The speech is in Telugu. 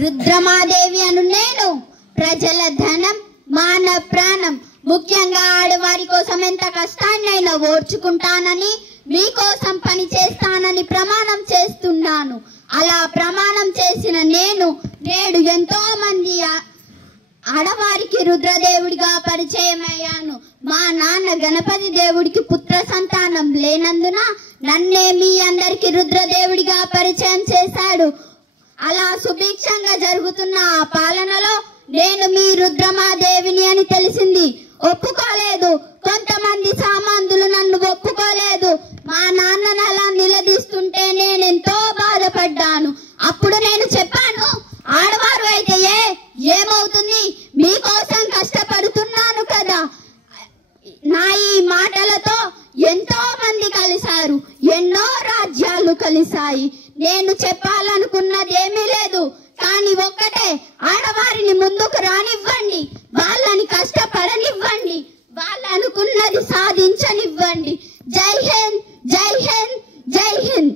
రుద్రమాదేవి అను నేను ప్రజల ధనం మాన ప్రాణం ముఖ్యంగా ఆడవారి కోసం ఎంత కష్టాన్నైనా ఓర్చుకుంటానని మీకోసం పని చేస్తానని ప్రమాణం చేస్తున్నాను. అలా ప్రమాణం చేసిన నేను నేడు ఎంతో మంది ఆడవారికి రుద్రదేవుడిగా పరిచయం అయ్యాను. మా నాన్న గణపతి దేవుడికి పుత్ర సంతానం లేనందున నన్నే మీ అందరికి రుద్రదేవుడిగా పరిచయం చేశాడు. అలా సుభిక్షంగా జరుగుతున్న ఆ పాలనలో నేను మీ రుద్రమాదేవిని అని తెలిసింది. ఒప్పుకోలేదు. కొంతమంది సామాన్యులు నన్ను ఒప్పుకోలేదు. మా నాన్నను అలా నిలదీస్తుంటే నేనెంతో బాధపడ్డాను. అప్పుడు నేను చెప్పాను, ఆడవారు అయితే ఏమవుతుంది, మీకోసం కష్టపడుతున్నాను కదా. నా ఈ మాటలతో ఎంతో మంది కలిశారు, ఎన్నో రాజ్యాలు కలిశాయి. నేను చెప్పాలనుకున్నది ఏమీ లేదు, కానీ ఒక్కటే, ఆడవారిని ముందుకు రానివ్వండి, వాళ్ళని కష్టపడనివ్వండి, వాళ్ళు అనుకున్నది సాధించనివ్వండి. జై హింద్, జై హింద్, జై హింద్.